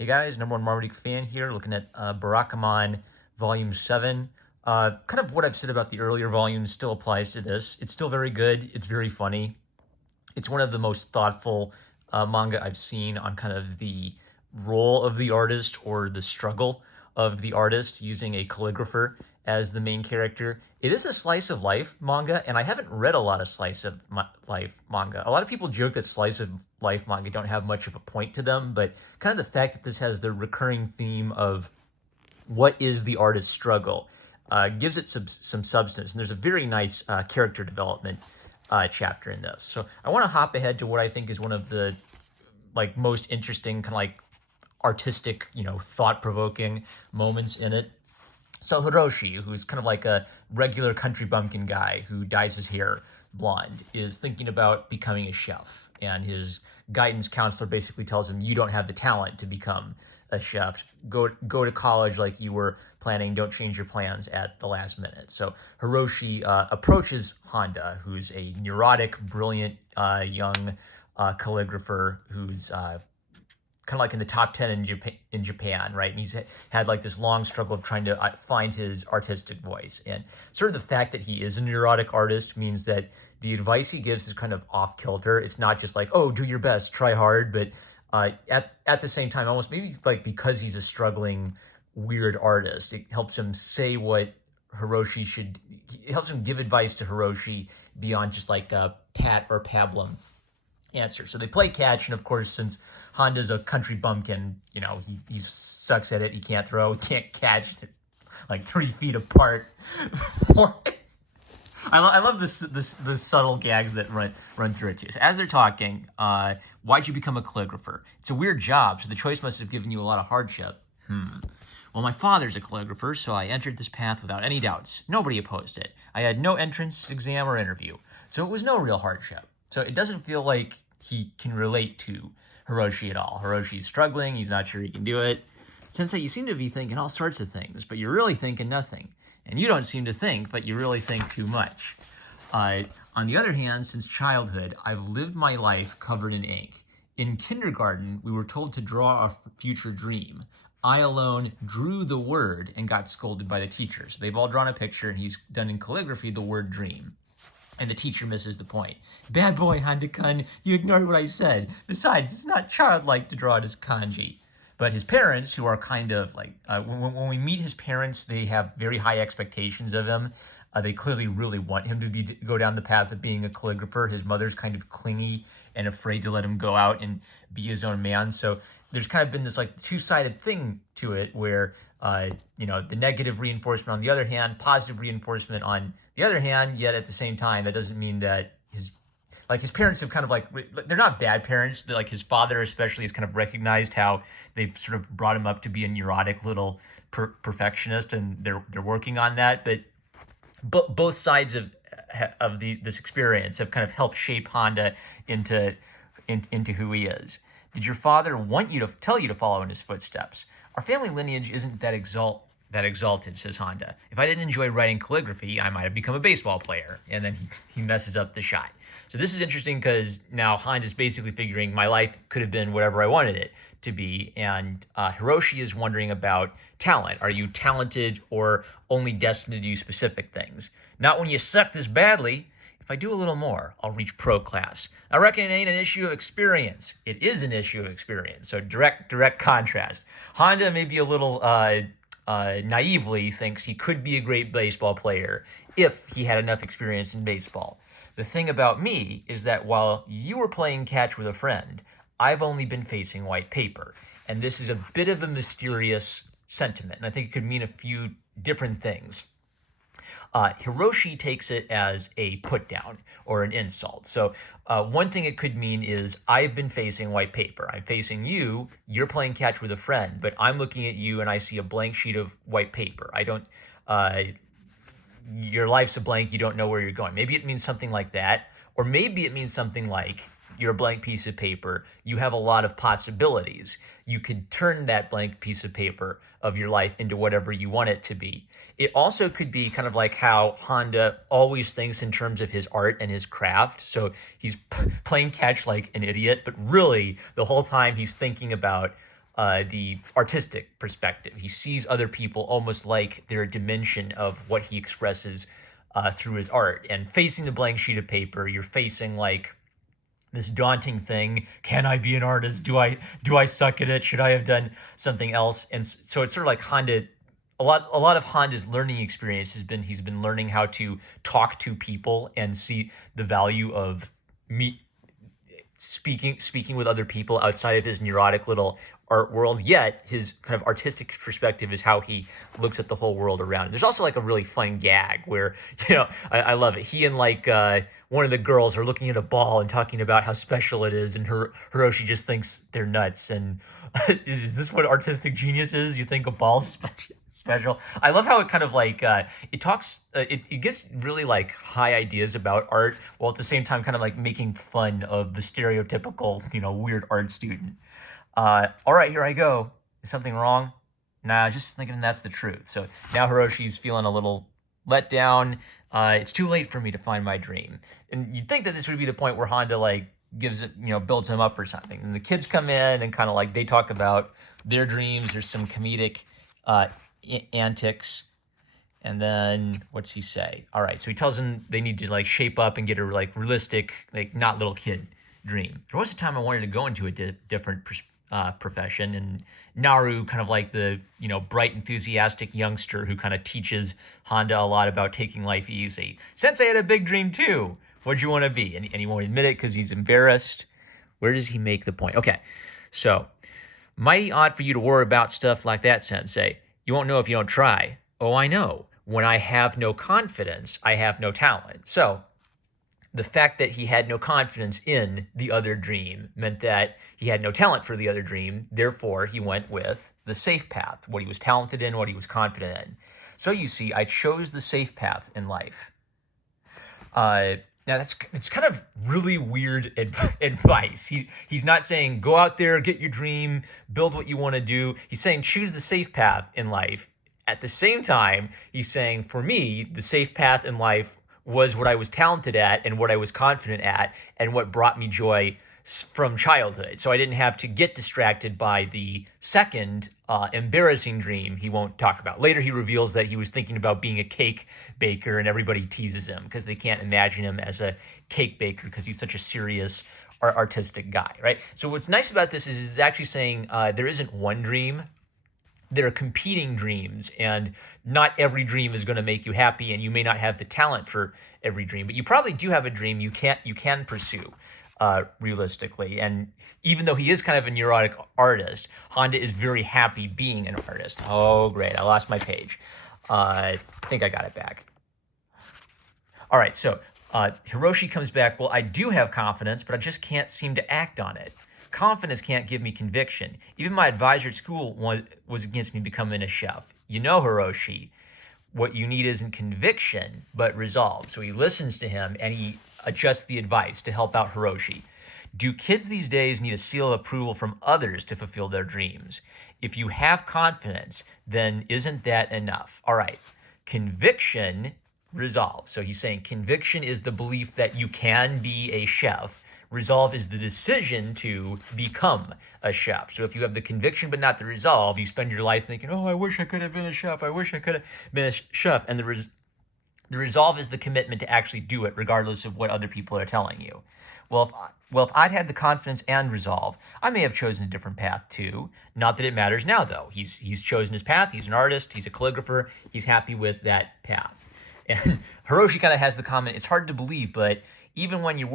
Hey guys, number one Marvel Geek fan here, looking at Barakamon Volume 7. Kind of what I've said about the earlier volumes still applies to this. It's still very good. It's very funny. It's one of the most thoughtful manga I've seen on kind of the role of the artist or the struggle of the artist using a calligrapher as the main character. It is a slice of life manga, and I haven't read a lot of slice of life manga. A lot of people joke that slice of life manga don't have much of a point to them, but kind of the fact that this has the recurring theme of what is the artist's struggle gives it some substance. And there's a very nice character development chapter in this. So I want to hop ahead to what I think is one of the most interesting kind of artistic, thought-provoking moments in it. So Hiroshi, who's kind of like a regular country bumpkin guy who dyes his hair blonde, is thinking about becoming a chef. And his guidance counselor basically tells him, you don't have the talent to become a chef. Go to college like you were planning. Don't change your plans at the last minute. So Hiroshi approaches Honda, who's a neurotic, brilliant, young calligrapher who's kind of like in the top 10 in Japan, right? And he's had this long struggle of trying to find his artistic voice. And sort of the fact that he is a neurotic artist means that the advice he gives is kind of off kilter. It's not just oh, do your best, try hard, but at the same time, almost maybe because he's a struggling, weird artist, it helps him say what Hiroshi should. It helps him give advice to Hiroshi beyond just a pat or pablum answer. So they play catch, and of course, since Honda's a country bumpkin, he sucks at it. He can't throw, he can't catch, 3 feet apart. I love the subtle gags that run through it too. So as they're talking, why'd you become a calligrapher? It's a weird job, so the choice must have given you a lot of hardship. Well, my father's a calligrapher, so I entered this path without any doubts. Nobody opposed it. I had no entrance, exam, or interview, so it was no real hardship. So it doesn't feel like he can relate to Hiroshi at all. Hiroshi's struggling. He's not sure he can do it. Sensei, you seem to be thinking all sorts of things, but you're really thinking nothing. And you don't seem to think, but you really think too much. On the other hand, since childhood, I've lived my life covered in ink. In kindergarten, we were told to draw a future dream. I alone drew the word and got scolded by the teachers. They've all drawn a picture, and he's done in calligraphy the word dream. And the teacher misses the point. Bad boy, Honda-kun, you ignored what I said. Besides, it's not childlike to draw it as kanji. But his parents, who are kind of when we meet his parents, they have very high expectations of him. They clearly really want him to go down the path of being a calligrapher. His mother's kind of clingy and afraid to let him go out and be his own man. So there's kind of been this two-sided thing to it where the negative reinforcement on the other hand, positive reinforcement on the other hand, yet at the same time, that doesn't mean that his parents have kind of they're not bad parents. They're his father especially has kind of recognized how they've sort of brought him up to be a neurotic little perfectionist, and they're working on that. But both sides of this experience have kind of helped shape Honda into who he is. Did your father tell you to follow in his footsteps? Our family lineage isn't that exalted, says Honda. If I didn't enjoy writing calligraphy, I might have become a baseball player. And then he messes up the shot. So this is interesting because now Honda's basically figuring my life could have been whatever I wanted it to be. And Hiroshi is wondering about talent. Are you talented or only destined to do specific things? Not when you suck this badly. If I do a little more, I'll reach pro class. I reckon it ain't an issue of experience. It is an issue of experience. So direct contrast. Honda may be a little naively thinks he could be a great baseball player if he had enough experience in baseball. The thing about me is that while you were playing catch with a friend, I've only been facing white paper. And this is a bit of a mysterious sentiment, and I think it could mean a few different things. Hiroshi takes it as a put down or an insult. So one thing it could mean is I've been facing white paper. I'm facing you. You're playing catch with a friend, but I'm looking at you and I see a blank sheet of white paper. I don't. Your life's a blank. You don't know where you're going. Maybe it means something like that, or maybe it means something like you're a blank piece of paper. You have a lot of possibilities. You could turn that blank piece of paper of your life into whatever you want it to be. It also could be kind of like how Honda always thinks in terms of his art and his craft. So he's playing catch like an idiot, but really the whole time he's thinking about the artistic perspective. He sees other people almost like they're a dimension of what he expresses through his art. And facing the blank sheet of paper, you're facing like this daunting thing. Can I be an artist? Do I suck at it? Should I have done something else? And so it's sort of like Honda. A lot of Honda's learning experience he's been learning how to talk to people and see the value of speaking with other people outside of his neurotic little art world. Yet his kind of artistic perspective is how he looks at the whole world around him. There's also like a really fun gag where, I love it. He and like one of the girls are looking at a ball and talking about how special it is, and Hiroshi just thinks they're nuts. And is this what artistic genius is? You think a ball's special? I love how it kind of like it talks it gets really like high ideas about art while at the same time kind of like making fun of the stereotypical weird art student. All right, here I go. Is something wrong? Nah, just thinking that's the truth. So now Hiroshi's feeling a little let down. It's too late for me to find my dream. And you'd think that this would be the point where Honda like gives it, builds him up or something. And the kids come in and kind of like they talk about their dreams. There's some comedic antics. And then what's he say? All right, so he tells them they need to like shape up and get a like realistic, like not little kid dream. There was a time I wanted to go into a different profession, and Naru, kind of like the bright, enthusiastic youngster who kind of teaches Honda a lot about taking life easy. Sensei had a big dream too. What'd you want to be? And he won't admit it because he's embarrassed. Where does he make the point? Okay, so mighty odd for you to worry about stuff like that, Sensei. You won't know if you don't try. Oh, I know. When I have no confidence, I have no talent. So the fact that he had no confidence in the other dream meant that he had no talent for the other dream. Therefore, he went with the safe path, what he was talented in, what he was confident in. So you see, I chose the safe path in life. Now it's kind of really weird advice. He's not saying go out there, get your dream, build what you want to do. He's saying choose the safe path in life. At the same time, he's saying for me, the safe path in life was what I was talented at and what I was confident at and what brought me joy from childhood. So I didn't have to get distracted by the second embarrassing dream he won't talk about. Later, he reveals that he was thinking about being a cake baker, and everybody teases him because they can't imagine him as a cake baker because he's such a serious artistic guy, right? So what's nice about this is it's actually saying there isn't one dream. There are competing dreams, and not every dream is going to make you happy, and you may not have the talent for every dream, but you probably do have a dream you can pursue realistically. And even though he is kind of a neurotic artist, Honda is very happy being an artist. Oh, great. I lost my page. I think I got it back. All right, so Hiroshi comes back. Well, I do have confidence, but I just can't seem to act on it. Confidence can't give me conviction. Even my advisor at school was against me becoming a chef. Hiroshi, what you need isn't conviction, but resolve. So he listens to him and he adjusts the advice to help out Hiroshi. Do kids these days need a seal of approval from others to fulfill their dreams? If you have confidence, then isn't that enough? All right, conviction, resolve. So he's saying conviction is the belief that you can be a chef. Resolve is the decision to become a chef. So if you have the conviction but not the resolve, you spend your life thinking, oh, I wish I could have been a chef. I wish I could have been a chef. And the resolve is the commitment to actually do it, regardless of what other people are telling you. Well, if I'd had the confidence and resolve, I may have chosen a different path too. Not that it matters now, though. He's chosen his path. He's an artist. He's a calligrapher. He's happy with that path. And Hiroshi kind of has the comment, it's hard to believe, but even when you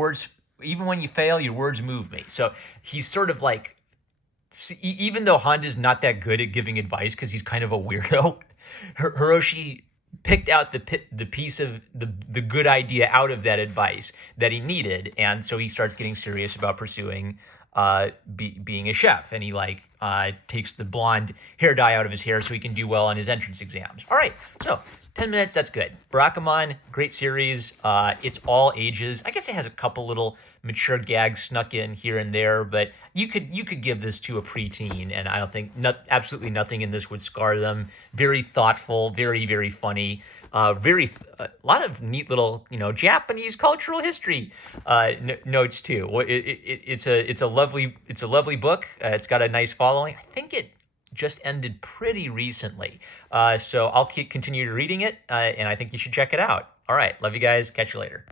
fail, your words move me. So he's sort of like, even though Honda's not that good at giving advice because he's kind of a weirdo, Hiroshi picked out the piece of the good idea out of that advice that he needed, and so he starts getting serious about pursuing being a chef, and he takes the blonde hair dye out of his hair so he can do well on his entrance exams. All right, so 10 minutes, that's good. Barakamon, great series. It's all ages. I guess it has a couple little mature gags snuck in here and there, but you could give this to a preteen, and I don't think absolutely nothing in this would scar them. Very thoughtful, very, very funny. A lot of neat little, Japanese cultural history notes too. It's a lovely book. It's got a nice following. I think it just ended pretty recently. So I'll continue reading it, and I think you should check it out. All right, love you guys. Catch you later.